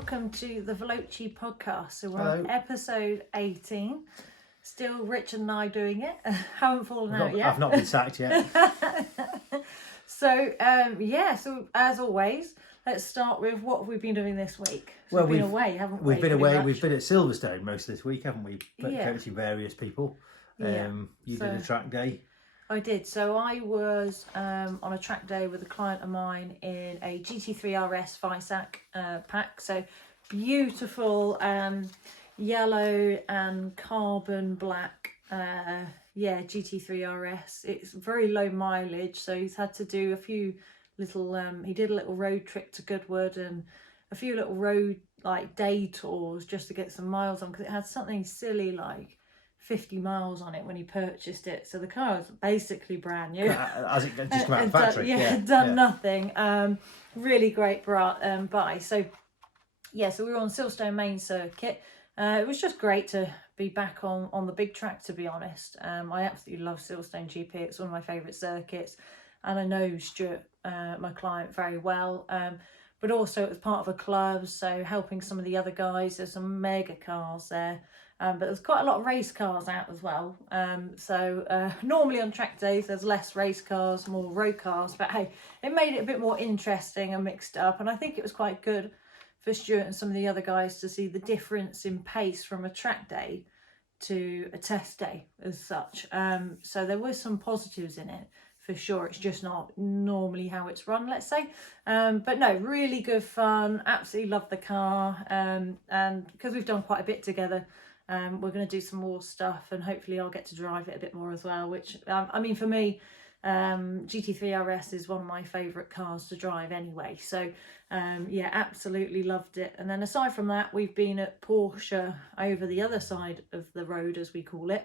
welcome to the Veloce Podcast. So we're on episode 18. Still Richard and I doing it. Haven't fallen out yet. I've not been sacked yet. So as always, let's start with what have we been doing this week. So we've been away, haven't we? We've been away. We've been at Silverstone most of this week, haven't we? Coaching various people. You did a track day. I did. So I was on a track day with a client of mine in a GT3 RS Visac pack. So beautiful yellow and carbon black GT3 RS. It's very low mileage, so he's had to do a few little he did a little road trip to Goodwood and a few little road day tours just to get some miles on, because it had something silly like 50 miles on it when he purchased it. So the car is basically brand new. As it just come out of the factory. Done nothing. Really great buy. So we were on Silverstone main circuit. It was just great to be back on the big track, to be honest. I absolutely love Silverstone GP. It's one of my favourite circuits. And I know Stuart, my client, very well. But also it was part of a club, so helping some of the other guys. There's some mega cars there. But there's quite a lot of race cars out as well. Normally on track days, there's less race cars, more road cars. But hey, it made it a bit more interesting and mixed up. And I think it was quite good for Stuart and some of the other guys to see the difference in pace from a track day to a test day as such. So there were some positives in it for sure. It's just not normally how it's run, let's say. But no, really good fun. Absolutely love the car. And because we've done quite a bit together, we're going to do some more stuff, and hopefully I'll get to drive it a bit more as well, which for me, GT3 RS is one of my favourite cars to drive anyway. So absolutely loved it. And then aside from that, we've been at Porsche over the other side of the road, as we call it.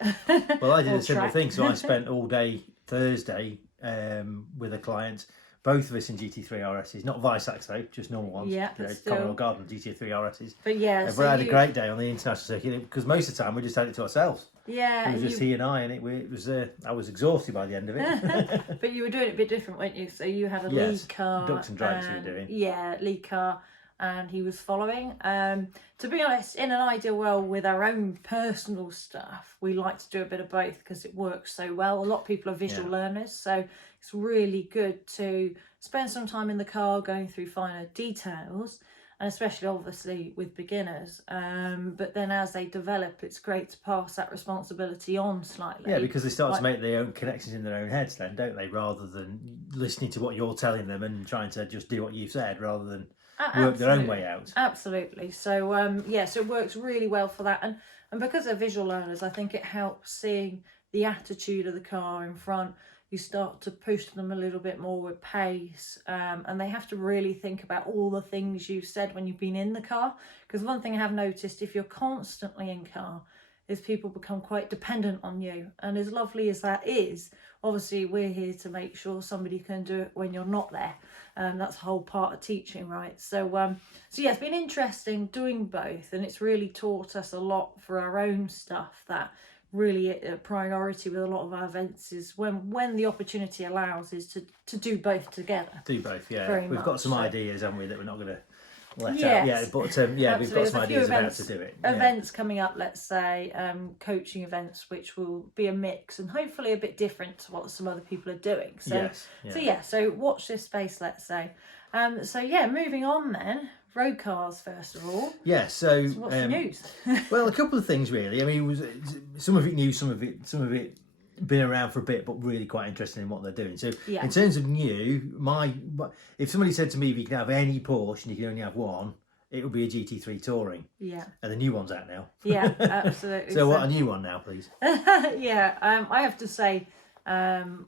Well, I did a similar thing. So I spent all day Thursday with a client, both of us in GT3 RSs, not Visacs though, just normal ones. Yeah, Commodore Garden GT3 RSs. But yeah, we had a great day on the international circuit, because most of the time we just had it to ourselves. Yeah, it was just he and I, and it was. I was exhausted by the end of it. But you were doing it a bit different, weren't you? So you had a lead car, ducks and drags. You were doing. Yeah, lead car, and he was following. To be honest, in an ideal world with our own personal stuff, we like to do a bit of both because it works so well. A lot of people are visual learners, so it's really good to spend some time in the car going through finer details, and especially obviously with beginners. But then as they develop, it's great to pass that responsibility on slightly. Yeah, because they start to make their own connections in their own heads then, don't they? Rather than listening to what you're telling them and trying to just do what you've said, rather than work their own way out. Absolutely. So so it works really well for that. And because they're visual learners, I think it helps seeing the attitude of the car in front. You start to push them a little bit more with pace, and they have to really think about all the things you've said when you've been in the car. Because one thing I have noticed, if you're constantly in car, is people become quite dependent on you. And as lovely as that is, obviously we're here to make sure somebody can do it when you're not there. That's the whole part of teaching, right? So it's been interesting doing both, and it's really taught us a lot for our own stuff. That really a priority with a lot of our events is when the opportunity allows is to do both together. Do both, yeah. We've got some ideas, haven't we, that we're not going to let out. Yeah, but we've got some ideas about how to do it. Events coming up, let's say, coaching events, which will be a mix and hopefully a bit different to what some other people are doing. So so watch this space, let's say. Moving on then. Road cars, first of all. Yeah, so what's the news? Well, a couple of things really. I mean, some of it new, some of it been around for a bit, but really quite interested in what they're doing. So in terms of new, if somebody said to me, if you can have any Porsche and you can only have one, it would be a GT3 Touring. Yeah. And the new one's out now. Yeah, absolutely. So what a new one now, please. I have to say, I'm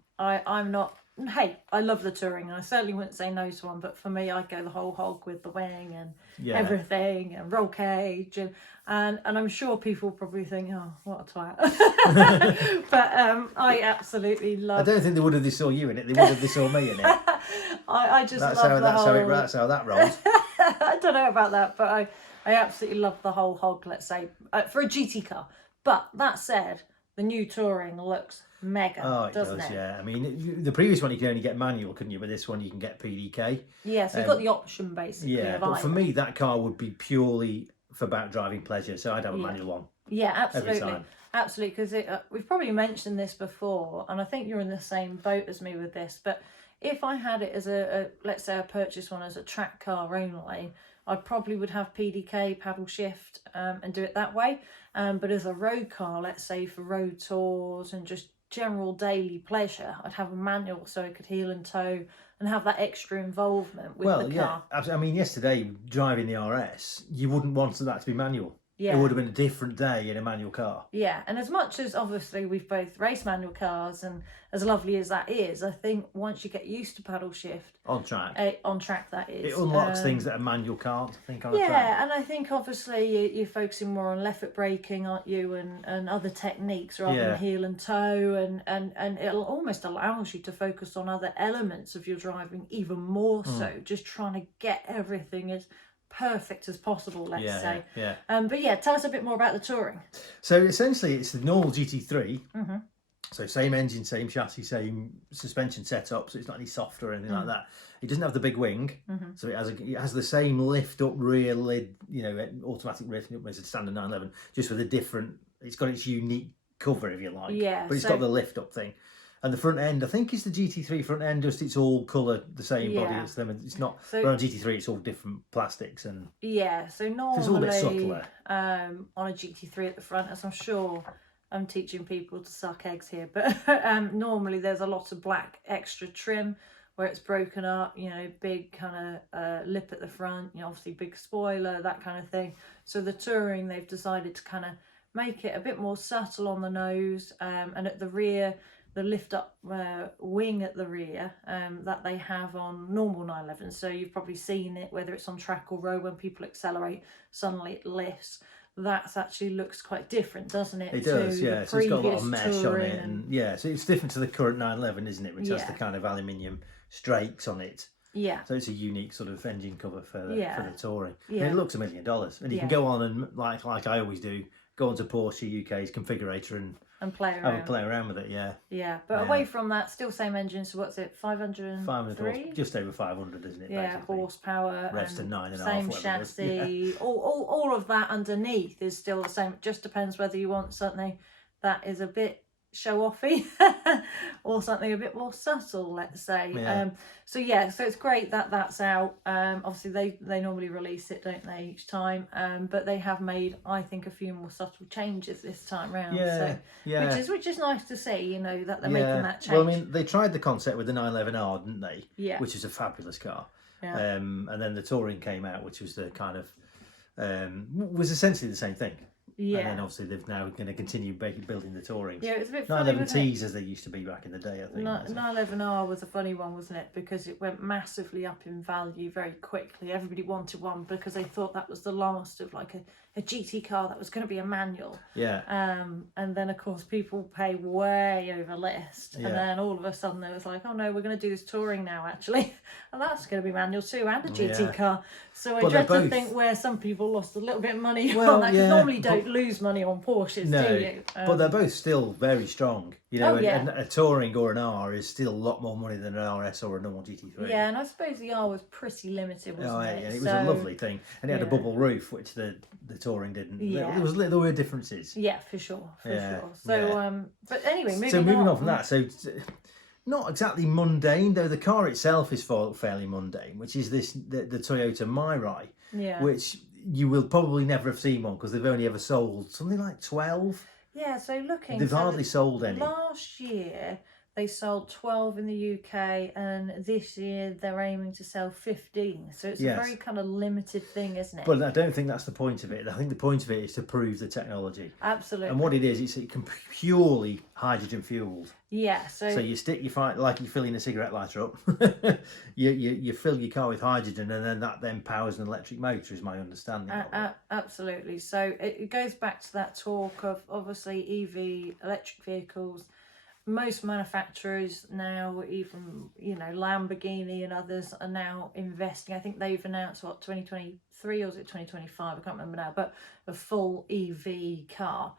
not. Hey, I love the Touring. I certainly wouldn't say no to one, but for me, I'd go the whole hog with the wing and everything and roll cage and I'm sure people probably think, oh, what a twat. But I absolutely love. I don't think they would have they saw you in it. They would have they saw me in it. I just love the whole. That's how that rolls. I don't know about that, but I absolutely love the whole hog. Let's say for a GT car. But that said, the new Touring looks mega, doesn't it? Yeah. I mean, the previous one you could only get manual, couldn't you? But this one you can get PDK. Yeah, so you've got the option basically. Yeah, but for me, that car would be purely for back driving pleasure, so I'd have a manual one. Yeah, absolutely. Absolutely, because we've probably mentioned this before, and I think you're in the same boat as me with this, but if I had it as let's say I purchased one as a track car only, I probably would have PDK, paddle shift, and do it that way. But as a road car, let's say for road tours and just general daily pleasure, I'd have a manual so I could heel and tow and have that extra involvement with the car. I mean, yesterday driving the RS, you wouldn't want that to be manual. Yeah. It would have been a different day in a manual car. Yeah, and as much as obviously we've both raced manual cars, and as lovely as that is, I think once you get used to paddle shift on track, that is, it unlocks things that a manual can't. I think on a track. Yeah, and I think obviously you're focusing more on left foot braking, aren't you, and other techniques rather than heel and tow, and it almost allows you to focus on other elements of your driving even more so, just trying to get everything as perfect as possible, let's say. But yeah, tell us a bit more about the Touring. So essentially it's the normal GT3. So same engine, same chassis, same suspension setup, so it's not any softer or anything like that. It doesn't have the big wing, so it has the same lift up rear lid, automatic lift up as a standard 911, just with a different, it's got its unique cover if you like. Yeah, but it's got the lift up thing. And the front end, I think it's the GT3 front end, just it's all colour, the same body as them. It's not, but on GT3 it's all different plastics and... Yeah, so normally it's all a bit subtler. On a GT3 at the front, as I'm sure I'm teaching people to suck eggs here, but normally there's a lot of black extra trim where it's broken up, big kind of lip at the front, obviously big spoiler, that kind of thing. So the Touring, they've decided to kind of make it a bit more subtle on the nose, and at the rear, the lift up wing at the rear that they have on normal 911. So you've probably seen it, whether it's on track or road, when people accelerate, suddenly it lifts. That actually looks quite different, doesn't it? It does, yeah. So it's got a lot of mesh on it, and so it's different to the current 911, isn't it? Which has the kind of aluminium strakes on it. Yeah. So it's a unique sort of engine cover for the Touring. Yeah. And it looks $1 million, and you can go on and like I always do, go onto Porsche UK's configurator and play around. Have a play around with it, yeah. Yeah, but away from that, still same engine. So what's it? 503? 500, just over 500, isn't it? Yeah, basically. Horsepower. Revs to 9.5. Same chassis. All of that underneath is still the same. It just depends whether you want something that is a bit show-offy or something a bit more subtle, let's say. So it's great that that's out. Obviously they normally release it, don't they, each time, but they have made, I think, a few more subtle changes this time round, which is nice to see, that they're making that change. Well, I mean, they tried the concept with the 911R, didn't they? Yeah, which is a fabulous car. And then the Touring came out, which was the kind of was essentially the same thing. Yeah. And then obviously they've now going to continue building the Tourings. Yeah, it's a bit funny. 911Ts as they used to be back in the day, I think. 911R was a funny one, wasn't it? Because it went massively up in value very quickly. Everybody wanted one because they thought that was the last of like a GT car that was going to be a manual. Yeah. And then of course people pay way over list. Yeah. And then all of a sudden they was like, oh no, we're going to do this Touring now actually. And that's going to be manual too, and a GT car. So I dread to think where some people lost a little bit of money on that. Because normally don't lose money on Porsches, do you? But they're both still very strong. And a Touring or an R is still a lot more money than an RS or a normal GT3. Yeah, and I suppose the R was pretty limited, wasn't it? Yeah, it was a lovely thing. And it had a bubble roof, which the Touring didn't. Yeah. There were differences. Yeah, for sure. So, but anyway, moving on from that, so not exactly mundane, though the car itself is fairly mundane, which is the Toyota Mirai, which you will probably never have seen one because they've only ever sold something like 12. Yeah, so they've hardly sold any. Last year they sold 12 in the UK, and this year they're aiming to sell 15. So it's a very kind of limited thing, isn't it? But I don't think that's the point of it. I think the point of it is to prove the technology. Absolutely. And what it is, it's purely hydrogen fueled. Yeah. So you stick your fire, like you're filling a cigarette lighter up. you fill your car with hydrogen, and then that powers an electric motor, is my understanding. Absolutely. So it goes back to that talk of obviously EV electric vehicles. Most manufacturers now, even Lamborghini and others, are now investing. I think they've announced 2023 or is it 2025? I can't remember now. But a full EV car.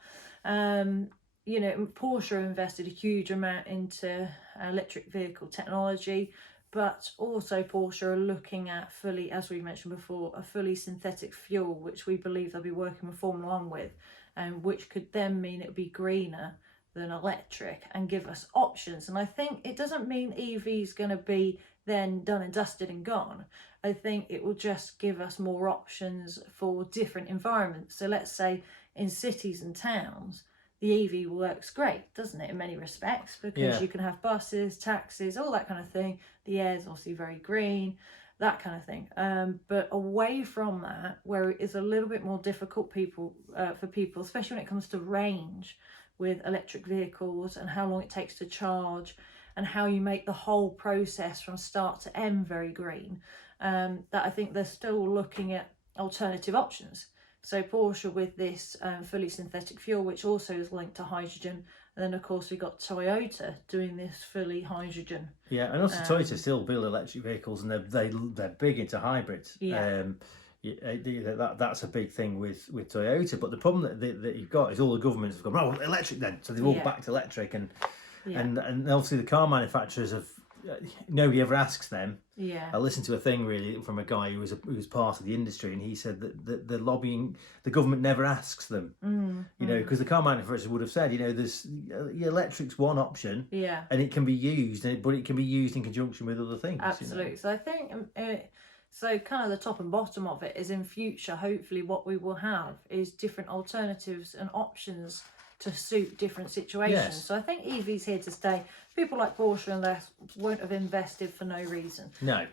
you know, Porsche invested a huge amount into electric vehicle technology, but also Porsche are looking at fully, as we mentioned before, a fully synthetic fuel, which we believe they'll be working with Formula One with, and which could then mean it would be greener than electric and give us options. And I think it doesn't mean EV's going to be then done and dusted and gone. I think it will just give us more options for different environments. So let's say in cities and towns, the EV works great, doesn't it, in many respects, because you can have buses, taxis, all that kind of thing. The air's obviously very green, that kind of thing. But away from that, where it is a little bit more difficult for people, especially when it comes to range with electric vehicles and how long it takes to charge and how you make the whole process from start to end very green, that I think they're still looking at alternative options. So Porsche with this fully synthetic fuel, which also is linked to hydrogen. And then, of course, we've got Toyota doing this fully hydrogen. Yeah, and also Toyota still build electric vehicles, and they're big into hybrids. Yeah. That's a big thing with Toyota. But the problem that you've got is all the governments have gone, well, electric then. So they've all backed electric. And obviously the car manufacturers have, nobody ever asks them. Yeah. I listened to a thing really from a guy who was part of the industry, and he said that the lobbying, the government never asks them, because the car manufacturers would have said, there's electric's one option, and it can be used, but it can be used in conjunction with other things. Absolutely. So I think, so kind of the top and bottom of it is in future, hopefully what we will have is different alternatives and options to suit different situations. Yes. So I think EV's here to stay. People like Porsche and less won't have invested for no reason. No.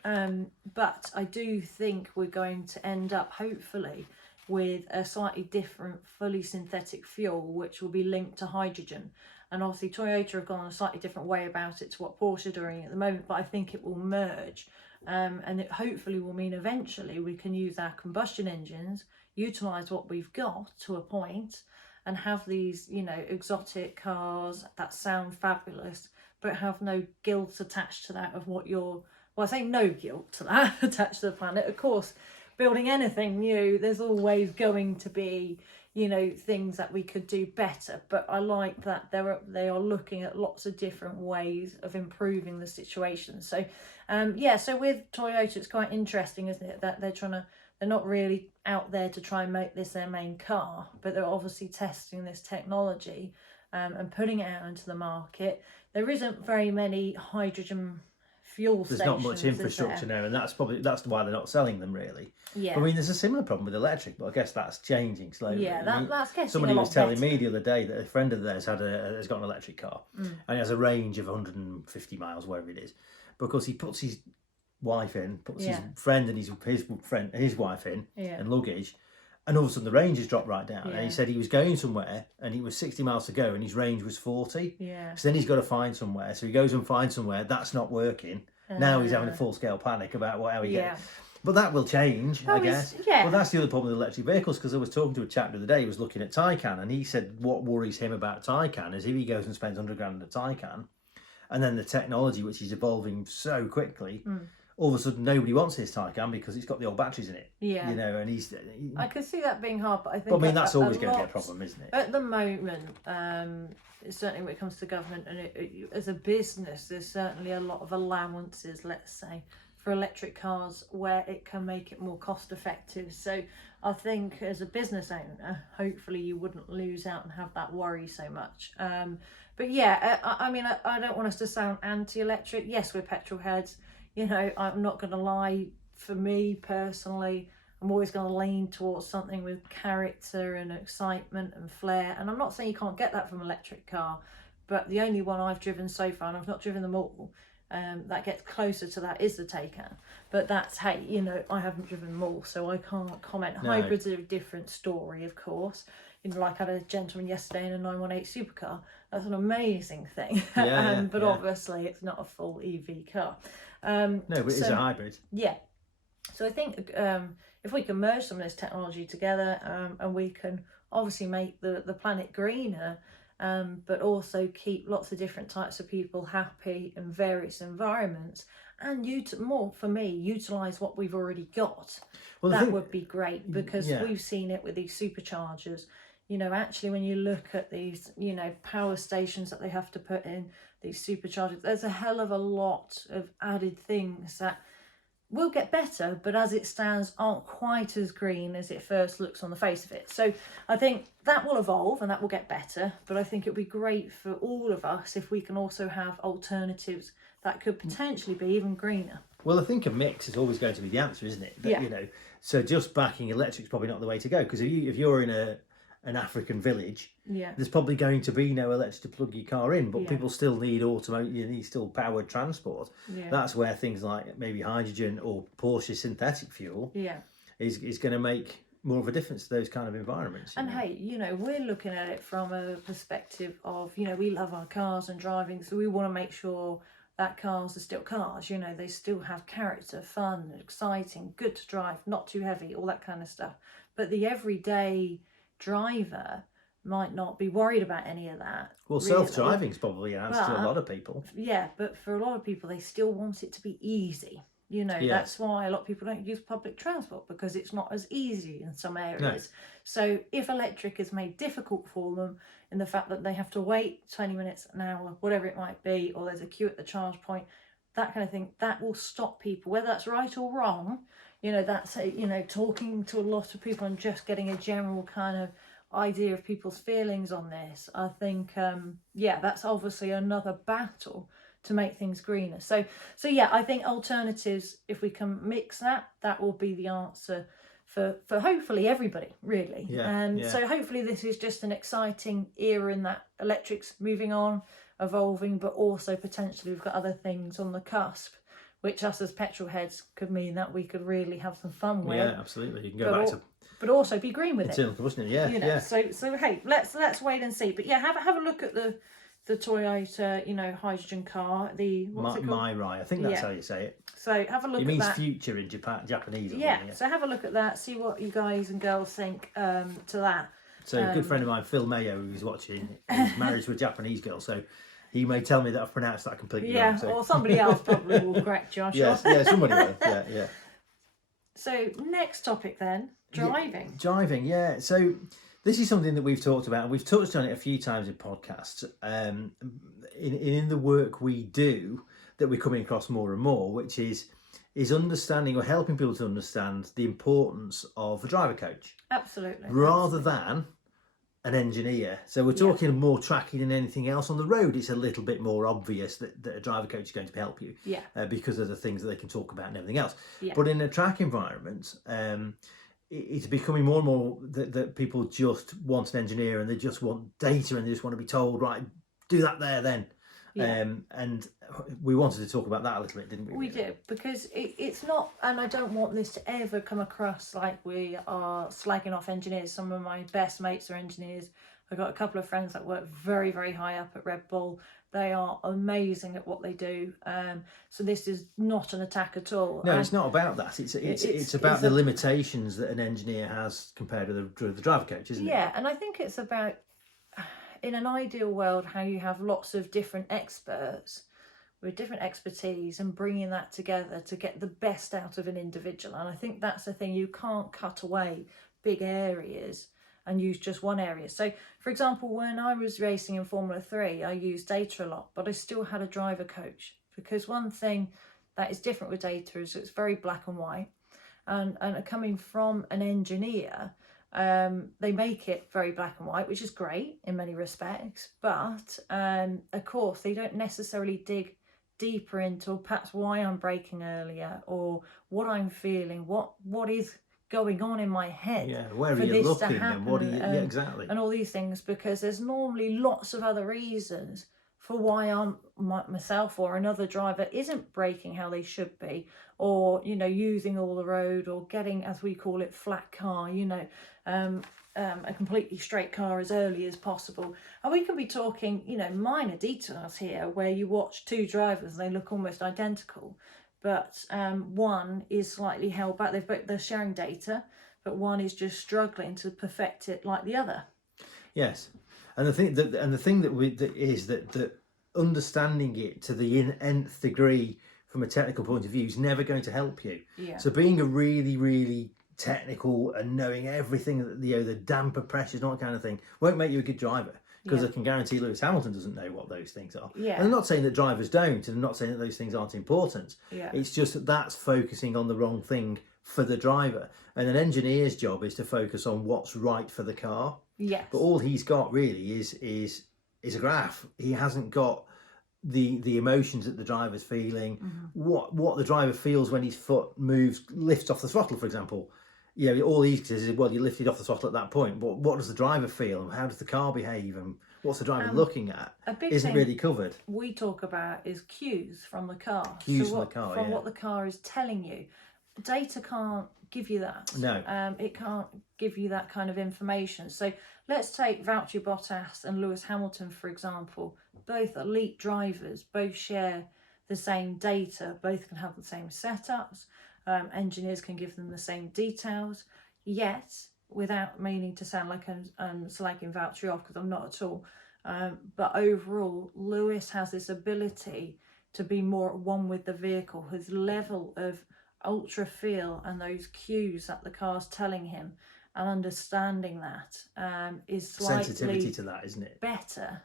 But I do think we're going to end up, hopefully, with a slightly different, fully synthetic fuel, which will be linked to hydrogen. And obviously Toyota have gone a slightly different way about it to what Porsche are doing at the moment, but I think it will merge. And it hopefully will mean eventually we can use our combustion engines, utilise what we've got to a point, and have these, exotic cars that sound fabulous, but have no guilt attached to that of what you're, well, I say no guilt to that attached to the planet. Of course, building anything new, there's always going to be, things that we could do better. But I like that they are looking at lots of different ways of improving the situation. So, so with Toyota, it's quite interesting, isn't it, that they're not really out there to try and make this their main car, but they're obviously testing this technology and putting it out into the market. There isn't very many hydrogen fuel stations. There's not much infrastructure now, and that's why they're not selling them, really. Yeah. I mean, there's a similar problem with electric, but I guess that's changing slowly. Yeah, that's getting somebody a lot was telling better. Me the other day that a friend of theirs has got an electric car, and it has a range of 150 miles, wherever it is, because he puts his wife in, his friend and his wife in, and luggage, and all of a sudden the range has dropped right down. And he said he was going somewhere and it was 60 miles to go and his range was 40. So then he's got to find somewhere, so he goes and finds somewhere that's not working. Now he's having a full-scale panic about how he gets. But that will change, I guess. Well, that's the other problem with electric vehicles, because I was talking to a chap the other day who was looking at Taycan, and he said what worries him about Taycan is if he goes and spends 100 grand on a Taycan, and then the technology, which is evolving so quickly, all of a sudden nobody wants his Taycan because it's got the old batteries in it. And I can see that being hard, but I think. But I mean, that's always going to be a problem, isn't it? At the moment, certainly when it comes to government and as a business, there's certainly a lot of allowances, let's say, for electric cars where it can make it more cost effective. So I think as a business owner, hopefully you wouldn't lose out and have that worry so much. But I mean, I don't want us to sound anti-electric. Yes, we're petrol heads. I'm not going to lie, for me personally, I'm always going to lean towards something with character and excitement and flair. And I'm not saying you can't get that from an electric car, but the only one I've driven so far, and I've not driven them all, that gets closer to that is the Taycan. But that's, I haven't driven them all, so I can't comment. No. Hybrids are a different story, of course. Like I had a gentleman yesterday in a 918 supercar. That's an amazing thing. But obviously it's not a full EV car. No, but it is a hybrid. Yeah. So I think if we can merge some of this technology together, and we can obviously make the planet greener, but also keep lots of different types of people happy in various environments, and more for me, utilise what we've already got. Well, that would be great, because we've seen it with these superchargers. you know, actually when you look at these, you know, power stations that they have to put in, these superchargers, there's a hell of a lot of added things that will get better, but as it stands aren't quite as green as it first looks on the face of it. So I think that will evolve and that will get better, but I think it'll be great for all of us if we can also have alternatives that could potentially be even greener. Well, I think a mix is always going to be the answer, isn't it? Yeah. You know, so just backing electric's probably not the way to go, because if you're in an African village, there's probably going to be no electric to plug your car in, but people still need you need still powered transport. That's where things like maybe hydrogen or Porsche synthetic fuel is going to make more of a difference to those kind of environments. And hey, you know, we're looking at it from a perspective of, you know, we love our cars and driving, so we want to make sure that cars are still cars, you know, they still have character, fun, exciting, good to drive, not too heavy, all that kind of stuff. But the everyday driver might not be worried about any of that. Well, really. Self-driving's probably an answer to a lot of people. Yeah, but for a lot of people, they still want it to be easy. You know, that's why a lot of people don't use public transport, because it's not as easy in some areas. No. So if electric is made difficult for them in the fact that they have to wait 20 minutes, an hour, whatever it might be, or there's a queue at the charge point, that kind of thing, that will stop people, whether that's right or wrong. You know, that's, you know, talking to a lot of people and just getting a general kind of idea of people's feelings on this. I think, that's obviously another battle to make things greener. So yeah, I think alternatives, if we can mix that will be the answer for hopefully everybody, really. So hopefully this is just an exciting era in that electric's moving on, evolving, but also potentially we've got other things on the cusp, which us as petrol heads could mean that we could really have some fun with. Yeah, absolutely. You can go back to, but also be green with internal combustion. Yeah, you know, So hey, let's wait and see. But yeah, have a look at the Toyota, you know, hydrogen car. What's it called? Mirai. I think that's how you say it. So have a look at that. It means future in Japanese. So have a look at that. See what you guys and girls think to that. So a good friend of mine, Phil Mayo, who's watching, is married to a Japanese girl. So he may tell me that I've pronounced that completely wrong. So. Or somebody else probably will correct you, I'm sure. Yes, somebody will. Yeah. So next topic then, driving. Driving, yeah. So this is something that we've talked about, and we've touched on it a few times in podcasts. In the work we do, that we're coming across more and more, which is understanding or helping people to understand the importance of a driver coach. Absolutely. Rather than an engineer. So we're talking more tracking than anything else. On the road, it's a little bit more obvious that a driver coach is going to help you because of the things that they can talk about and everything else. But in a track environment, it's becoming more and more that people just want an engineer, and they just want data, and they just want to be told, right, do that there then. And we wanted to talk about that a little bit, didn't we? We did, because it's not, and I don't want this to ever come across like we are slagging off engineers. Some of my best mates are engineers. I've got a couple of friends that work very, very high up at Red Bull. They are amazing at what they do. So this is not an attack at all. No, it's not about that. It's about the limitations that an engineer has compared to the driver coach, isn't it? Yeah, and I think it's about, in an ideal world, how you have lots of different experts with different expertise and bringing that together to get the best out of an individual. And I think that's the thing. You can't cut away big areas and use just one area. So, for example, when I was racing in Formula 3, I used data a lot, but I still had a driver coach, because one thing that is different with data is it's very black and white. And coming from an engineer, they make it very black and white, which is great in many respects, but of course they don't necessarily dig deeper into perhaps why I'm braking earlier, or what I'm feeling, what is going on in my head, where are you looking, and what are you, exactly, and all these things, because there's normally lots of other reasons for why myself or another driver isn't braking how they should be, or, you know, using all the road, or getting, as we call it, flat car, you know, a completely straight car as early as possible. And we can be talking, you know, minor details here where you watch two drivers and they look almost identical, but one is slightly held back. They're sharing data, but one is just struggling to perfect it like the other. Yes. And the thing that understanding it to the nth degree from a technical point of view is never going to help you. Yeah. So being a really, really technical and knowing everything, the damper pressures and all that kind of thing, won't make you a good driver. Because I can guarantee Lewis Hamilton doesn't know what those things are. Yeah. And I'm not saying that drivers don't, and I'm not saying that those things aren't important. Yeah. It's just that that's focusing on the wrong thing for the driver. And an engineer's job is to focus on what's right for the car. Yes. But all he's got really is a graph. He hasn't got the emotions that the driver's feeling, what the driver feels when his foot lifts off the throttle, for example. All he says is, well, you lifted off the throttle at that point. But what does the driver feel? And how does the car behave? And what's the driver looking at? Isn't really covered. We talk about is cues from the car. Cues from the car, what the car is telling you. Data can't give you that. No. It can't give you that kind of information. So let's take Valtteri Bottas and Lewis Hamilton, for example. Both elite drivers, both share the same data, both can have the same setups. Engineers can give them the same details, yet without meaning to sound like I'm slagging Valtteri off, because I'm not at all. But overall, Lewis has this ability to be more at one with the vehicle. His level of ultra feel and those cues that the car's telling him and understanding that is slightly sensitivity to that, isn't it? Better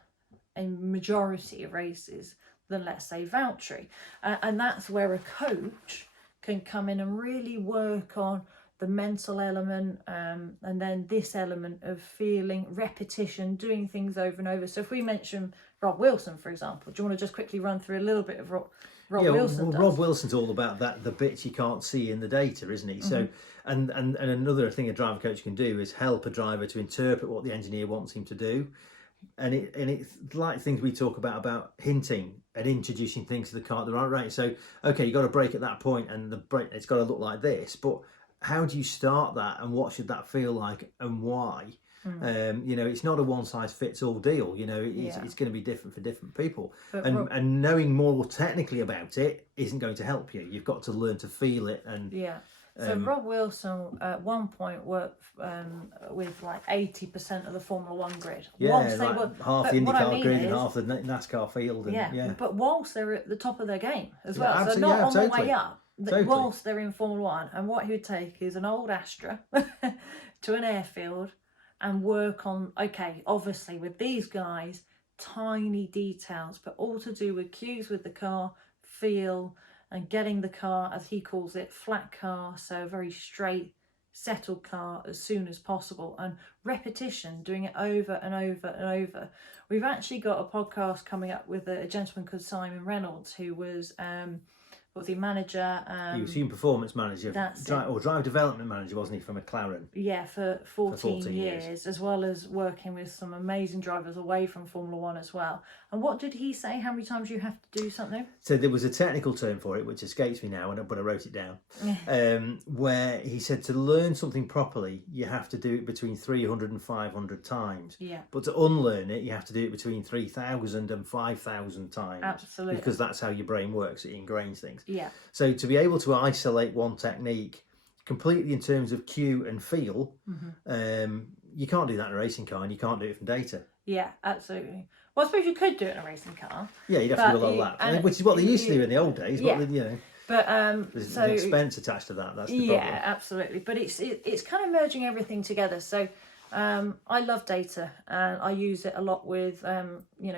in majority of races than, let's say, Valtteri. And that's where a coach can come in and really work on the mental element, and then this element of feeling, repetition, doing things over and over. So if we mention Rob Wilson, for example, do you want to just quickly run through a little bit of Rob Wilson? Well, Rob Wilson's all about that, the bits you can't see in the data, isn't he? So, and another thing a driver coach can do is help a driver to interpret what the engineer wants him to do. And it's like things we talk about hinting and introducing things to the car at the right rate. So, okay, you got to brake at that point, and the brake, it's got to look like this. But how do you start that, and what should that feel like, and why? It's not a one size fits all deal. It's going to be different for different people. And knowing more technically about it isn't going to help you. You've got to learn to feel it. And so Rob Wilson at one point worked with like 80% of the Formula One grid. Half the IndyCar grid and half the NASCAR field. And, but whilst they're at the top of their game as well, so not on the way up. Totally. Whilst they're in Formula One, and what he would take is an old Astra to an airfield and work on, okay, obviously with these guys, tiny details, but all to do with cues with the car, feel, and getting the car, as he calls it, flat car, so a very straight, settled car as soon as possible, and repetition, doing it over and over and over. We've actually got a podcast coming up with a gentleman called Simon Reynolds, who was manager? He was human performance manager, or drive development manager, wasn't he, for McLaren? Yeah, for 14 years, as well as working with some amazing drivers away from Formula One as well. And what did he say? How many times you have to do something? So there was a technical term for it, which escapes me now, but I wrote it down, where he said to learn something properly, you have to do it between 300 and 500 times. Yeah. But to unlearn it, you have to do it between 3,000 and 5,000 times. Absolutely. Because that's how your brain works, it ingrains things. Yeah. So to be able to isolate one technique completely in terms of cue and feel, you can't do that in a racing car, and you can't do it from data. Yeah, absolutely. Well, I suppose you could do it in a racing car. Yeah, you'd have to do a lot of laps, which is what they used to do in the old days. Yeah. But there's an expense attached to that. That's the problem. Yeah, absolutely. But it's kind of merging everything together. So I love data, and I use it a lot with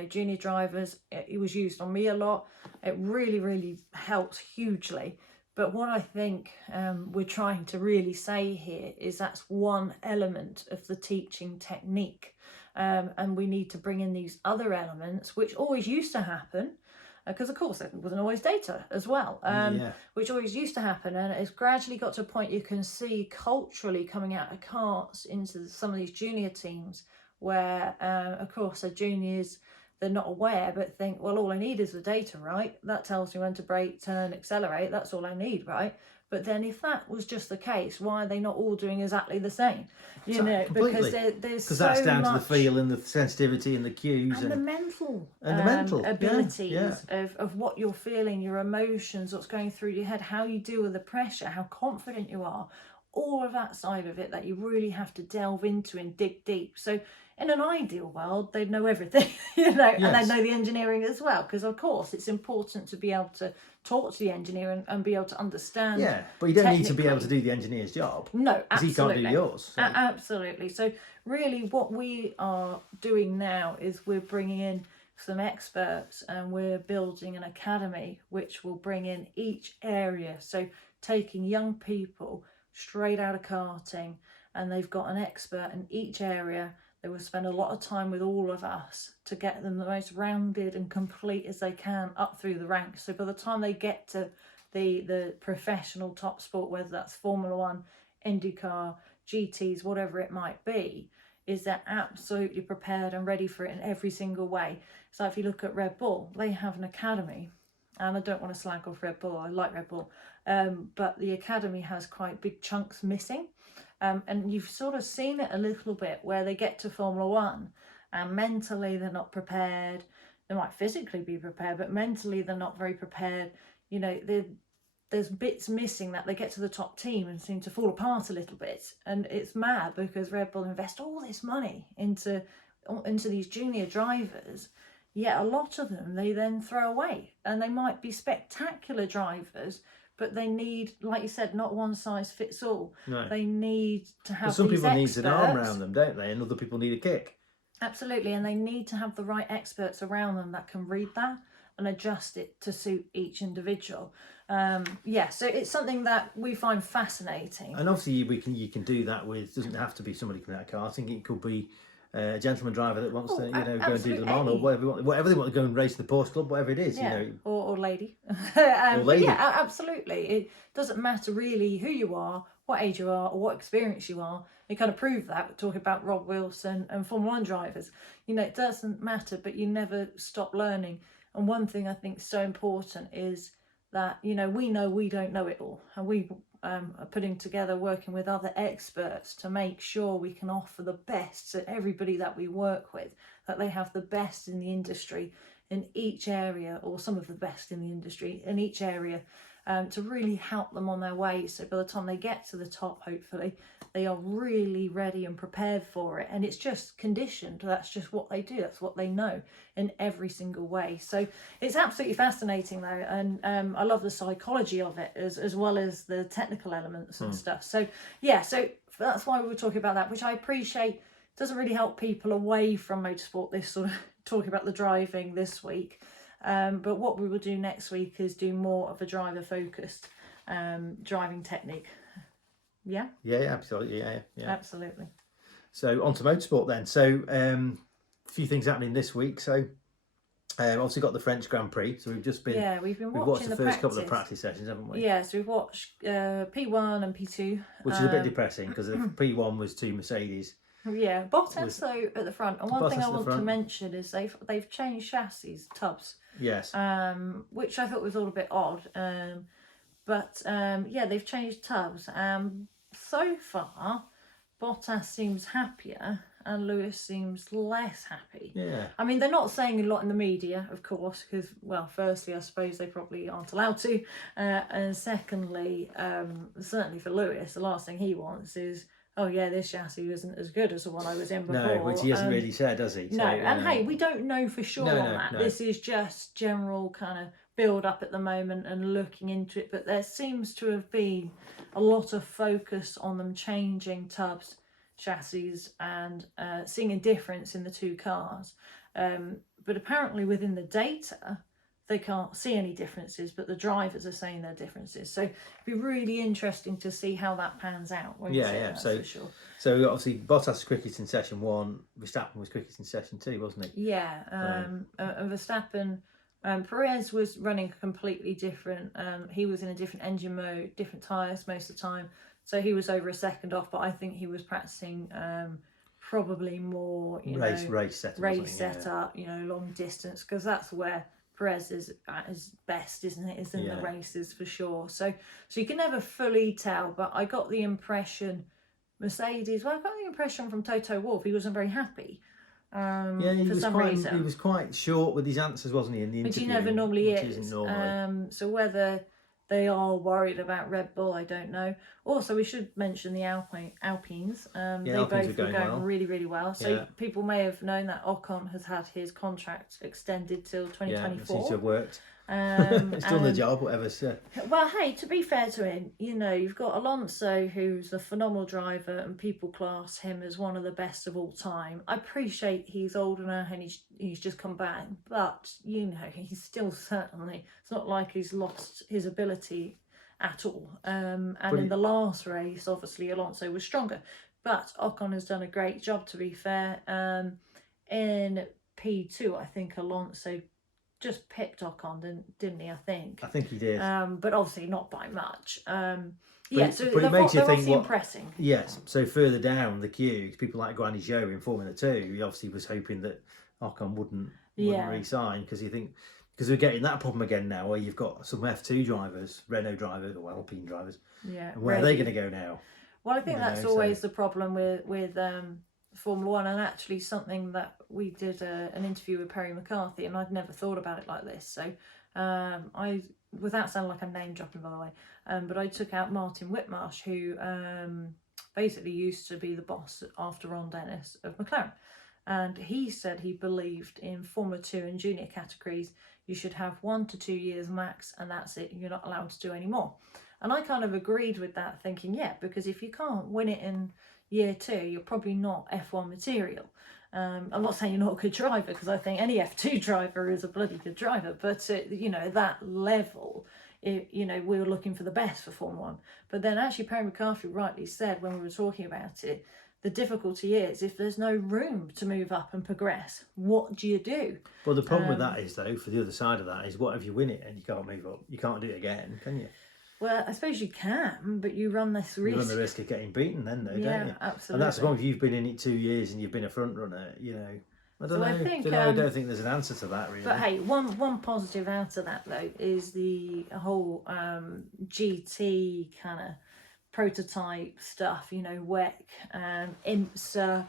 junior drivers. It was used on me a lot. It really, really helps hugely. But what I think we're trying to really say here is that's one element of the teaching technique. And we need to bring in these other elements, which always used to happen, because of course there wasn't always data as well, which always used to happen. And it's gradually got to a point you can see culturally coming out of karts into some of these junior teams where, of course, the juniors, they're not aware, but think, well, all I need is the data, right? That tells me when to brake, turn, accelerate. That's all I need, right? But then if that was just the case, why are they not all doing exactly the same? Completely. Because so that's down to the feel and the sensitivity and the cues. And the mental abilities of what you're feeling, your emotions, what's going through your head, how you deal with the pressure, how confident you are. all of that side of it that you really have to delve into and dig deep. So in an ideal world, they'd know everything, and they'd know the engineering as well, because of course it's important to be able to talk to the engineer and be able to understand. Yeah, but you don't need to be able to do the engineer's job. No, absolutely. He can't do yours. So. Absolutely. So really what we are doing now is we're bringing in some experts, and we're building an academy which will bring in each area. So taking young people straight out of karting, and they've got an expert in each area. They will spend a lot of time with all of us to get them the most rounded and complete as they can up through the ranks. So by the time they get to the professional top sport, whether that's Formula One, IndyCar, GTs, whatever it might be, is they're absolutely prepared and ready for it in every single way. So if you look at Red Bull, they have an academy, and I don't want to slag off Red Bull, I like Red Bull, but the academy has quite big chunks missing. And you've sort of seen it a little bit where they get to Formula One and mentally they're not prepared. They might physically be prepared, but mentally they're not very prepared. There's bits missing that they get to the top team and seem to fall apart a little bit. And it's mad because Red Bull invest all this money into these junior drivers, yet a lot of them they then throw away. And they might be spectacular drivers, but they need, like you said, not one size fits all. No. They need to have some these people experts. need an arm around them, don't they? And other people need a kick. Absolutely, and they need to have the right experts around them that can read that and adjust it to suit each individual. So it's something that we find fascinating. And obviously you can do that with, doesn't have to be somebody coming out of karting. It could be a gentleman driver that wants to, go and do Le Mans or whatever they want to go and race the Porsche Club, whatever it is, or lady. Or lady. Yeah, absolutely. It doesn't matter really who you are, what age you are, or what experience you are. You kind of prove that. We're talking about Rob Wilson and Formula One drivers. It doesn't matter, but you never stop learning. And one thing I think is so important is that, we know we don't know it all, and we are putting together, working with other experts to make sure we can offer the best to everybody that we work with, that they have the best in the industry in each area, or some of the best in the industry in each area, to really help them on their way. So by the time they get to the top, hopefully, they are really ready and prepared for it. And it's just conditioned. That's just what they do. That's what they know in every single way. So it's absolutely fascinating, though. And I love the psychology of it as well as the technical elements and stuff. So, so that's why we were talking about that, which I appreciate. Doesn't really help people away from motorsport, this sort of talking about the driving this week. But what we will do next week is do more of a driver focused driving technique. Yeah, absolutely. Yeah, absolutely. So on to motorsport then. So a few things happening this week. So obviously got the French Grand Prix. So we've just been we've watched watching the first couple of practice sessions, haven't we? Yeah, so we've watched P1 and P2, which is a bit depressing because the P1 was two Mercedes. Yeah, Bottas though at the front. And one thing I want to mention is they've changed chassis tubs. Yes. Which I thought was all a bit odd. But they've changed tubs. So far, Bottas seems happier and Lewis seems less happy. Yeah. I mean, they're not saying a lot in the media, of course, because, well, firstly, I suppose they probably aren't allowed to. And secondly, certainly for Lewis, the last thing he wants is, oh yeah, this chassis isn't as good as the one I was in before. No, which he hasn't really said, has he? No, and hey, we don't know for sure on that. No. This is just general kind of build up at the moment and looking into it, but there seems to have been a lot of focus on them changing tubs, chassis, and seeing a difference in the two cars. But apparently within the data, they can't see any differences, but the drivers are saying there are differences. So it'd be really interesting to see how that pans out. So for sure. So obviously Bottas was cricket in session 1, Verstappen was cricket in session 2, wasn't he? Yeah, and Verstappen, Perez was running completely different. He was in a different engine mode, different tyres most of the time. So he was over a second off, but I think he was practicing probably more race setup, long distance, because that's where Perez is at his best, isn't it? Is in the races for sure. So you can never fully tell, but I got the impression Mercedes. Well, I got the impression from Toto Wolff he wasn't very happy. For some reason, he was quite short with his answers, wasn't he? In the interview, which he never normally is. So whether they are worried about Red Bull. I don't know. Also, we should mention the Alpines. They both were going well. Really, really well. So people may have known that Ocon has had his contract extended till 2024. Yeah, it seems to have worked. It's done the job, whatever. So. Well, hey, to be fair to him, you've got Alonso, who's a phenomenal driver, and people class him as one of the best of all time. I appreciate he's older now and he's just come back, but he's still certainly. It's not like he's lost his ability at all. And in the last race, obviously Alonso was stronger, but Ocon has done a great job. To be fair, in P2, I think Alonso just picked Ocon, didn't he? I think he did. But obviously not by much. So it makes you think impressing. Yes. So further down the queue, people like Guanyu Zhou in Formula 2, he obviously was hoping that Ocon wouldn't re-sign because we're getting that problem again now, where you've got some F2 drivers, Renault drivers, or Alpine drivers. Yeah. And where are they going to go now? Well, I think that's always the problem with Formula 1, and actually something that we did an interview with Perry McCarthy, and I'd never thought about it like this. So I, without sounding like I'm name dropping by the way, but I took out Martin Whitmarsh, who basically used to be the boss after Ron Dennis of McLaren, and he said he believed in Formula 2 and junior categories you should have 1 to 2 years max, and that's it. You're not allowed to do any more. And I kind of agreed with that, thinking because if you can't win it in year 2, you're probably not F1 material. I'm not saying you're not a good driver, because I think any F2 driver is a bloody good driver, but that level, we're looking for the best for Formula 1. But then actually Perry McCarthy rightly said when we were talking about it, the difficulty is if there's no room to move up and progress, what do you do? Well, the problem with that is, though, for the other side of that is, what if you win it and you can't move up? You can't do it again, can you? Well, I suppose you can, but you run this risk. You run the risk of getting beaten then, though, don't you? Yeah, absolutely. And that's the problem. If you've been in it 2 years and you've been a front runner, I don't know. I don't think there's an answer to that, really. But hey, one positive out of that, though, is the whole GT kind of prototype stuff, WEC, IMSA,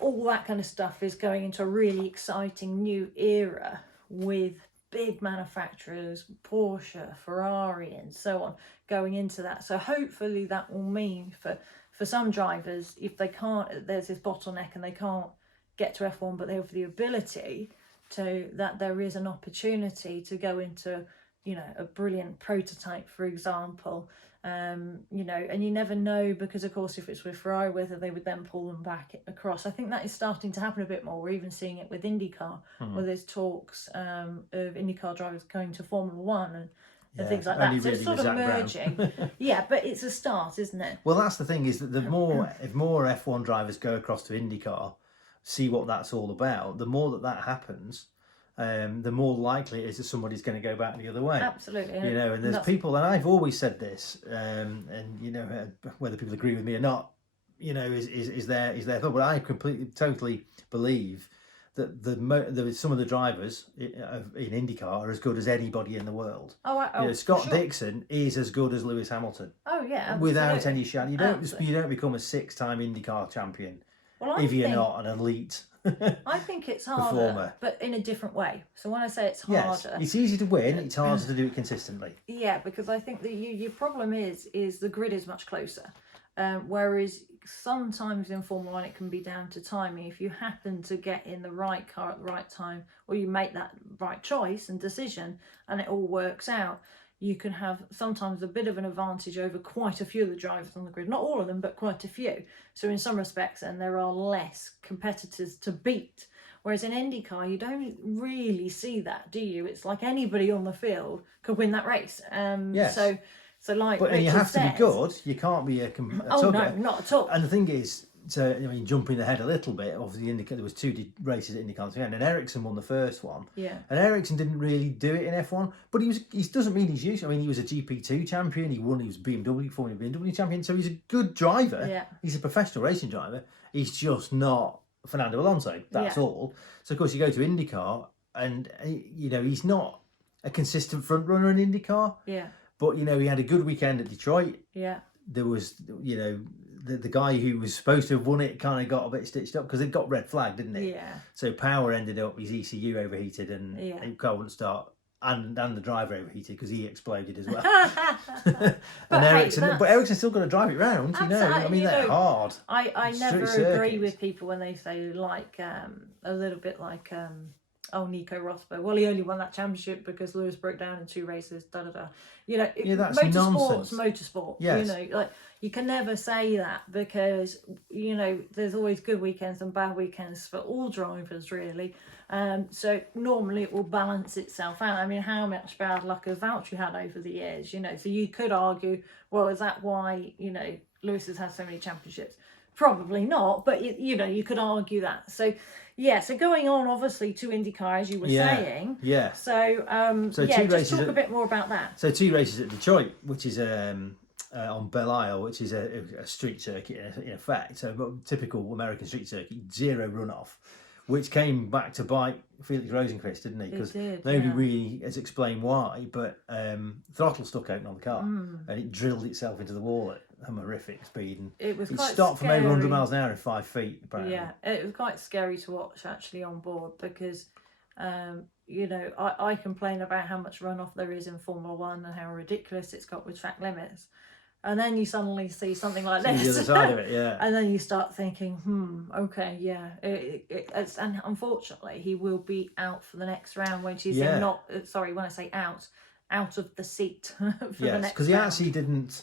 all that kind of stuff is going into a really exciting new era with big manufacturers, Porsche, Ferrari, and so on, going into that. So hopefully that will mean for some drivers, if they can't, there's this bottleneck and they can't get to F1, but they have the ability to, that there is an opportunity to go into, a brilliant prototype, for example. And you never know, because of course if it's with Ferrari, whether they would then pull them back across. I think that is starting to happen a bit more. We're even seeing it with IndyCar, where there's talks of IndyCar drivers going to Formula 1 and things like that. So it's sort of merging. Yeah, but it's a start, isn't it? Well, that's the thing, is that if more F1 drivers go across to IndyCar, see what that's all about, the more that happens, the more likely it is that somebody's going to go back the other way. Absolutely. And there's people, and I've always said this, and whether people agree with me or not, is their thought. But I totally believe that some of the drivers in IndyCar are as good as anybody in the world. Scott Dixon is as good as Lewis Hamilton. Oh yeah, absolutely. Without any shadow. You don't become a 6-time IndyCar champion if you're not an elite. I think it's harder, performer, but in a different way. So when I say it's harder, yes, it's easy to win. It's harder to do it consistently. Yeah, because I think that your problem is the grid is much closer. Whereas sometimes in Formula 1 it can be down to timing. If you happen to get in the right car at the right time, or you make that right choice and decision, and it all works out, you can have sometimes a bit of an advantage over quite a few of the drivers on the grid. Not all of them, but quite a few. So in some respects, then there are less competitors to beat. Whereas in IndyCar, you don't really see that, do you? It's like anybody on the field could win that race. Yes. So like, but and you have to be good. You can't be a tugger. No, not at all. And the thing is, jumping ahead a little bit, obviously there was 2 races at IndyCar, and Ericsson won the first one. Yeah. And Ericsson didn't really do it in F1, but he doesn't mean he's useless. I mean, he was a GP2 champion. He was Formula BMW champion, so he's a good driver. Yeah. He's a professional racing driver. He's just not Fernando Alonso. That's all. So of course you go to IndyCar, and he's not a consistent front runner in IndyCar. Yeah. But he had a good weekend at Detroit. Yeah. There was the guy who was supposed to have won it kind of got a bit stitched up because it got red flagged, didn't it? Yeah. So Power ended up, his ECU overheated and the car wouldn't start and the driver overheated because he exploded as well. But Ericsson's still got to drive it round. I mean, they're hard. I never agree with people when they say like a little bit like Nico Rosberg. Well, he only won that championship because Lewis broke down in 2 races. That's motorsport's nonsense. motorsport. Yes. Like you can never say that because there's always good weekends and bad weekends for all drivers, really. So normally it will balance itself out. I mean, how much bad luck has Valtteri had over the years? So you could argue, well, is that why Lewis has had so many championships? Probably not, but you could argue that. So so going on obviously to IndyCar, as you were saying. Yeah. So just talk a bit more about that. So 2 races at Detroit, which is on Belle Isle, which is a street circuit in effect. So typical American street circuit, 0 runoff, which came back to bite Felix Rosenqvist, didn't he? Because nobody really has explained why, but throttle stuck open on the car and it drilled itself into the wall at a horrific speed, and it stopped from over 100 miles an hour in 5 feet apparently. Yeah, it was quite scary to watch actually on board because I complain about how much runoff there is in Formula 1 and how ridiculous it's got with track limits, and then you suddenly see something like this, the other side of it, yeah. And then you start thinking, okay, yeah, it's, and unfortunately he will be out for the next round, when she's when I say out of the seat for the next round. Because he actually didn't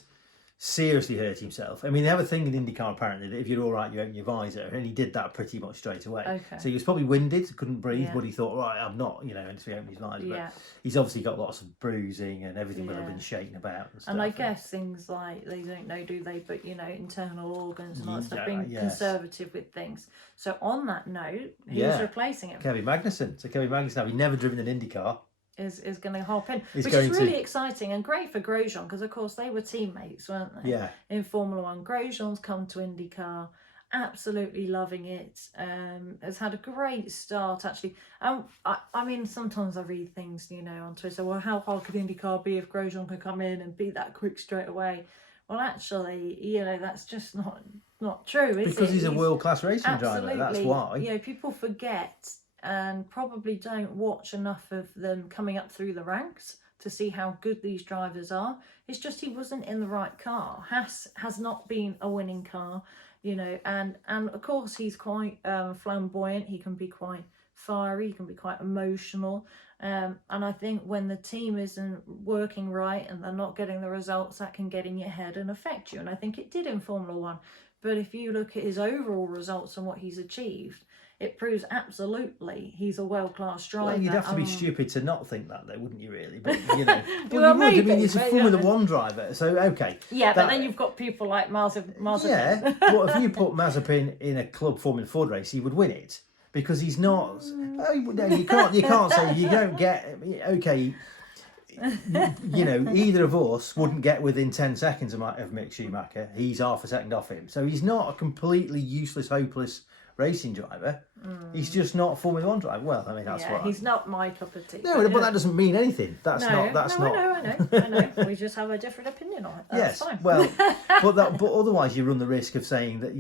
seriously hurt himself. I mean, they have a thing in IndyCar apparently that if you're all right, you open your visor, and he did that pretty much straight away. Okay. So he was probably winded, couldn't breathe, but he thought, right, I'm not, and so he opened his visor. But he's obviously got lots of bruising and everything will have been shaken about and stuff. And I guess things like, they don't know, do they, but internal organs and all that stuff, being conservative with things. So on that note, who's replacing him? Kevin Magnussen. So Kevin Magnussen, he's never driven an IndyCar. Is going to hop in, which is really exciting and great for Grosjean, because of course they were teammates, weren't they? Yeah. In Formula 1, Grosjean's come to IndyCar, absolutely loving it. Has had a great start actually. I mean, sometimes I read things, on Twitter. Well, how hard could IndyCar be if Grosjean could come in and be that quick straight away? Well, actually, that's just not true, is it? Because he's a world-class racing driver. That's why. People forget and probably don't watch enough of them coming up through the ranks to see how good these drivers are. It's just he wasn't in the right car. has not been a winning car, and of course he's quite flamboyant. He can be quite fiery, he can be quite emotional, and I think when the team isn't working right and they're not getting the results, that can get in your head and affect you, and I think it did in Formula 1. But if you look at his overall results and what he's achieved, it proves absolutely he's a world-class driver. Well, you'd have to be stupid to not think that, though, wouldn't you, really? But, well, you maybe, I mean, he's a Formula 1 driver, so, okay. Yeah, but then you've got people like Mazepin. Yeah, well, if you put Mazepin in a club Formula Ford race, he would win it, because he's not... No, you can't say you don't get... Okay, either of us wouldn't get within 10 seconds of Mick Schumacher. He's half a second off him. So he's not a completely useless, hopeless racing driver. He's just not a Formula 1 driver. Well, I mean, that's what he's not my cup of tea. No, but that doesn't mean anything. That's not. I know. We just have a different opinion on it. That's fine. Well, but otherwise you run the risk of saying that,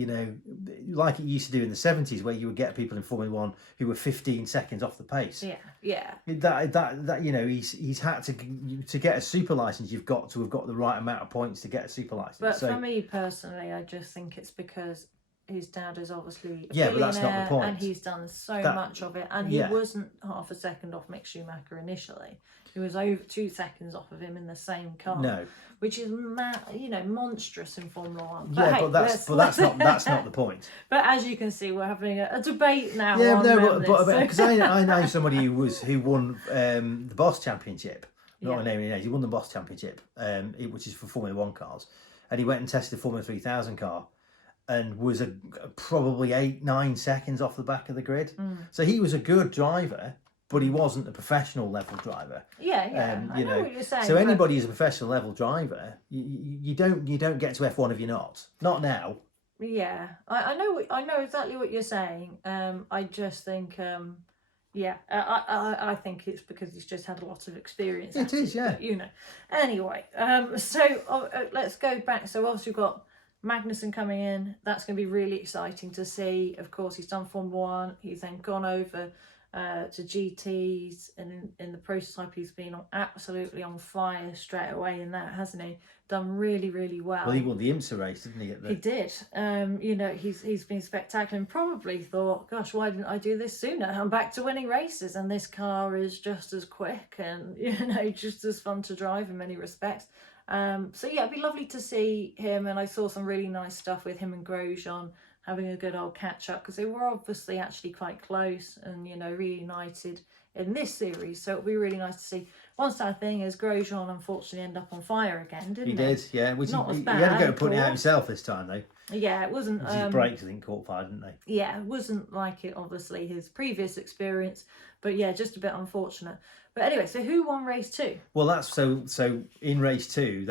like it used to do in the 70s, where you would get people in Formula 1 who were 15 seconds off the pace. Yeah. That he's had to get a super license. You've got to have got the right amount of points to get a super license. But for me personally, I just think it's because his dad is obviously a but that's not the point. And he's done so much of it, and he wasn't half a second off Mick Schumacher initially. He was over 2 seconds off of him in the same car. No, which is monstrous in Formula 1. But that's not the point. But as you can see, we're having a debate now. Because I know somebody who won the Boss Championship. Not naming names. He won the Boss Championship, which is for Formula 1 cars, and he went and tested the Formula 3000 car, and was probably 8-9 seconds off the back of the grid. So he was a good driver, but he wasn't a professional level driver. I know what you're saying. So anybody who's a professional level driver, you don't get to F1 if you're not. Not now. Yeah, I know exactly what you're saying. I just think, I think it's because he's just had a lot of experience. It is, yeah. But, Anyway, so let's go back. So obviously we've got Magnussen coming in. That's going to be really exciting to see. Of course, he's done Formula 1. He's then gone over to GTs, and in the prototype he's been absolutely on fire straight away in that, hasn't he? Done really, really well. Well, he won the IMSA race, didn't he? He did. You know, he's been spectacular, and probably thought, gosh, why didn't I do this sooner? I'm back to winning races, and this car is just as quick and, you know, just as fun to drive in many respects. So yeah, it'd be lovely to see him, and I saw some really nice stuff with him and Grosjean having a good old catch up, because they were obviously actually quite close and, you know, reunited in this series. So it'll be really nice to see. One sad thing is Grosjean unfortunately ended up on fire again, didn't he? He did, yeah. He had bad, to go and put it out himself this time, though. Yeah, it wasn't. His brakes, I think, caught fire, didn't they? Yeah, it wasn't like it, obviously, his previous experience, but yeah, just a bit unfortunate. But anyway, so who won race 2? Well, that's so in race 2,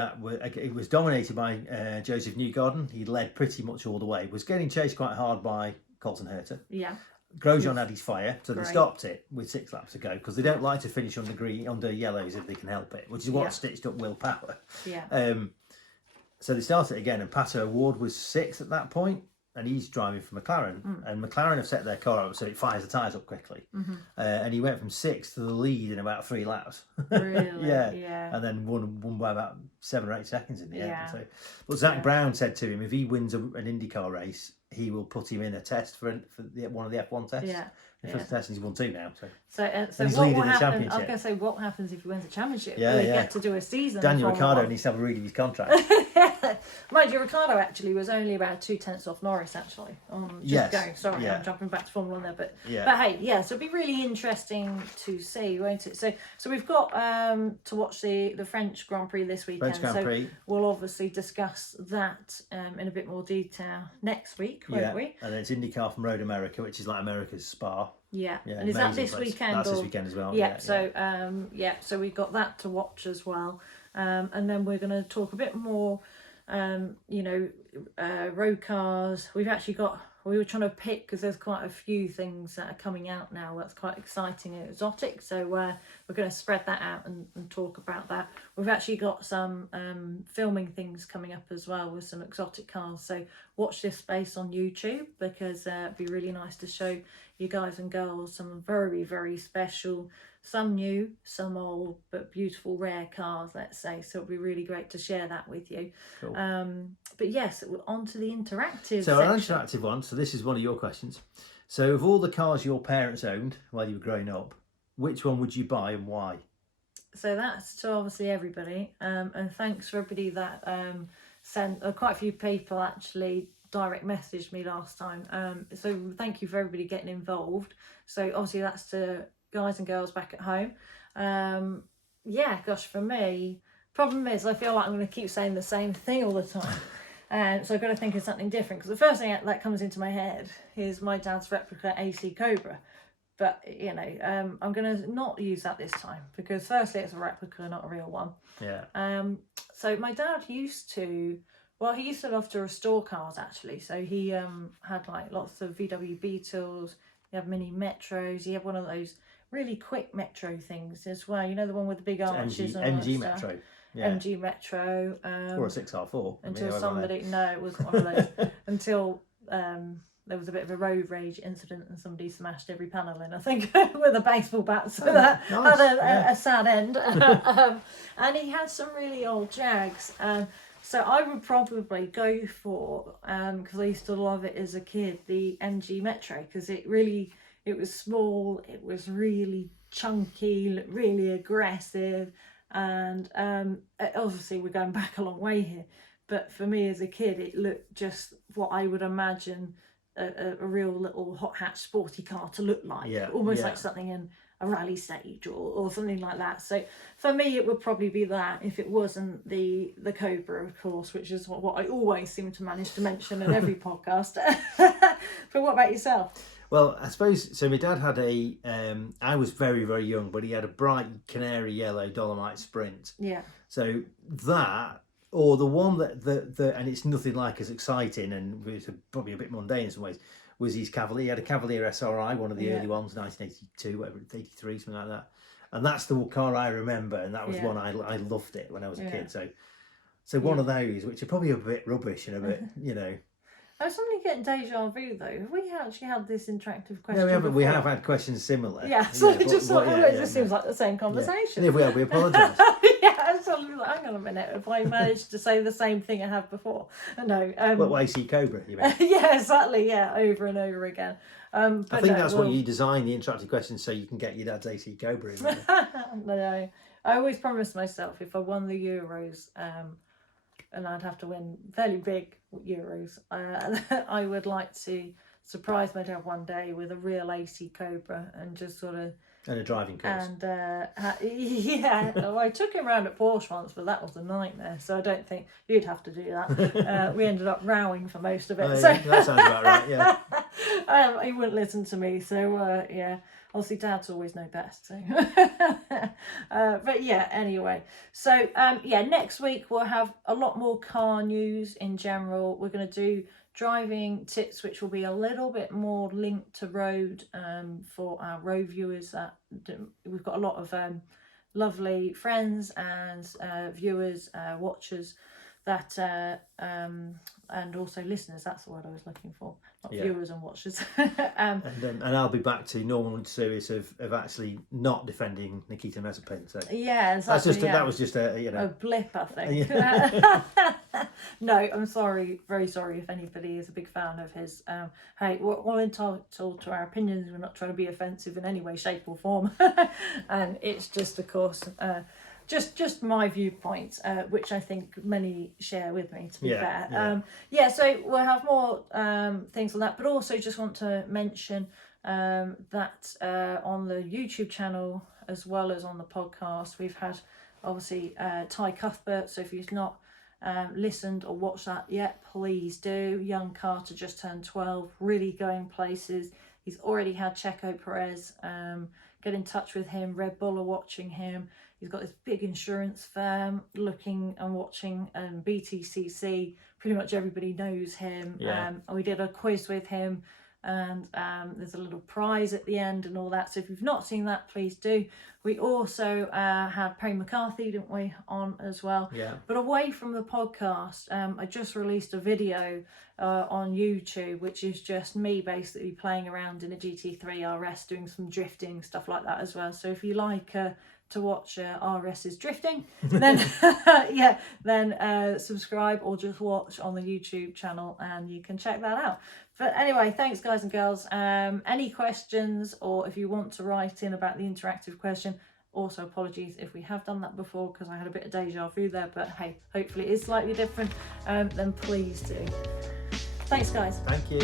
it was dominated by Joseph Newgarden. He led pretty much all the way. Was getting chased quite hard by Colton Herta. Yeah. Grosjean had his fire, so they stopped it with 6 laps to go, because they don't like to finish under yellows if they can help it, which is what stitched up Will Power. Yeah. So they started again, and Pato O'Ward was 6th at that point, and he's driving for McLaren. And McLaren have set their car up so it fires the tyres up quickly. And he went from 6th to the lead in about 3 laps. Really? Yeah. And then won by about 7 or 8 seconds in the end. So, but Zach Brown said to him, if he wins an IndyCar race, he will put him in a test for one of the F1 tests. Yeah. The first test, he's won 2 now. So he's what leading will the happen? championship. I was going to say, what happens if he wins a championship? Yeah, Will he get to do a season? Daniel Ricciardo needs to have a read of his contract. Mind you, Ricciardo actually was only about 2/10 off Norris, actually. Sorry, I'm jumping back to Formula 1 there, but hey, yeah. So it'd be really interesting to see, won't it? So we've got to watch the French Grand Prix this weekend. French Grand Prix. We'll obviously discuss that in a bit more detail next week, won't we? And then it's IndyCar from Road America, which is like America's Spa. Yeah, and is that this weekend? That's this weekend as well. So we've got that to watch as well, and then we're going to talk a bit more, road cars. We were trying to pick, because there's quite a few things that are coming out now that's quite exciting and exotic, so we're going to spread that out and talk about that. We've actually got some filming things coming up as well with some exotic cars, so watch this space on YouTube, because it'd be really nice to show you guys and girls some very, very special, some new, some old, but beautiful, rare cars, let's say. So it'll be really great to share that with you. Cool. But yes, on to the interactive So section. an interactive one. So this is one of your questions. So of all the cars your parents owned while you were growing up, which one would you buy and why? So that's to obviously everybody. And thanks for everybody that sent, quite a few people actually direct messaged me last time. So thank you for everybody getting involved. So obviously that's to guys and girls back at home. For me, problem is I feel like I'm going to keep saying the same thing all the time. So I've got to think of something different, because the first thing that comes into my head is my dad's replica AC Cobra. But, I'm going to not use that this time, because firstly it's a replica, not a real one. Yeah. So my dad used to love to restore cars, actually. So he had like lots of VW Beetles, he had mini Metros, he had one of those really quick Metro things as well. You know, the one with the big arches and MG Metro. Yeah. MG Metro. Or a 6R4. It wasn't one of those. Until there was a bit of a road rage incident and somebody smashed every panel in, I think, with a baseball bat. So that had a sad end. And he had some really old Jags. So I would probably go for, because I used to love it as a kid, the MG Metro, because it was small, it was really chunky, really aggressive, and obviously we're going back a long way here, but for me as a kid it looked just what I would imagine a real little hot hatch sporty car to look like, like something in a rally stage or something like that. So for me it would probably be that, if it wasn't the Cobra, of course, which is what I always seem to manage to mention in every podcast. But what about yourself? Well, I suppose, so my dad had I was very, very young, but he had a bright canary yellow Dolomite Sprint. Yeah. So that, or the one that and it's nothing like as exciting, and it's probably a bit mundane in some ways, was his Cavalier. He had a Cavalier SRI, one of the early ones, 1982, whatever, 83, something like that. And that's the car I remember, and that was one I loved it when I was a kid. So one of those, which are probably a bit rubbish and a bit, I'm suddenly getting deja vu though. Have we actually had this interactive question? No, we haven't. Before? We have had questions similar. Yeah, so it just this seems like the same conversation. And if we have, we apologise. Yeah, so hang on a minute. Have I managed to say the same thing I have before? No. What, AC Cobra, you mean? Yeah, exactly. Yeah, over and over again. But I think that's why you design the interactive questions, so you can get your dad's AC Cobra in there. No, I always promised myself if I won the Euros, and I'd have to win fairly big Euros, I would like to surprise my dad one day with a real AC Cobra and just sort of... And a driving course. And yeah, well, I took him around at Porsche once, but that was a nightmare. So I don't think you'd have to do that. We ended up rowing for most of it. So that sounds about right. Yeah. He wouldn't listen to me. So yeah, obviously dads always know best. So, but yeah, anyway. So yeah, next week we'll have a lot more car news in general. We're going to do driving tips, which will be a little bit more linked to road for our road viewers. That we've got a lot of lovely friends and viewers, watchers that and also listeners. That's the word I was looking for, not viewers and watchers. And I'll be back to normal series of actually not defending Nikita Mazepin. So yeah, exactly, that was just a a blip, I think. No, I'm sorry, very sorry if anybody is a big fan of his. Hey, we're all entitled to our opinions. We're not trying to be offensive in any way, shape or form. And it's just, of course, just my viewpoint, which I think many share with me, to be fair. So we'll have more things on that, but also just want to mention that on the YouTube channel as well as on the podcast, we've had obviously Ty Cuthbert. So if you've not listened or watched that yet, please do. Young Carter just turned 12, really going places. He's already had Checo Perez. Get in touch with him. Red Bull are watching him. He's got this big insurance firm looking and watching, BTCC. Pretty much everybody knows him. We did a quiz with him, and there's a little prize at the end and all that. So if you've not seen that, please do. We also had Perry McCarthy, didn't we, on as well? Yeah. But away from the podcast, I just released a video on YouTube, which is just me basically playing around in a GT3 RS, doing some drifting, stuff like that as well. So if you like to watch RS's drifting, then then subscribe or just watch on the YouTube channel and you can check that out. But anyway, thanks guys and girls. Any questions, or if you want to write in about the interactive question, also apologies if we have done that before because I had a bit of deja vu there, but hey, hopefully it is slightly different, then please do. Thanks guys. Thank you.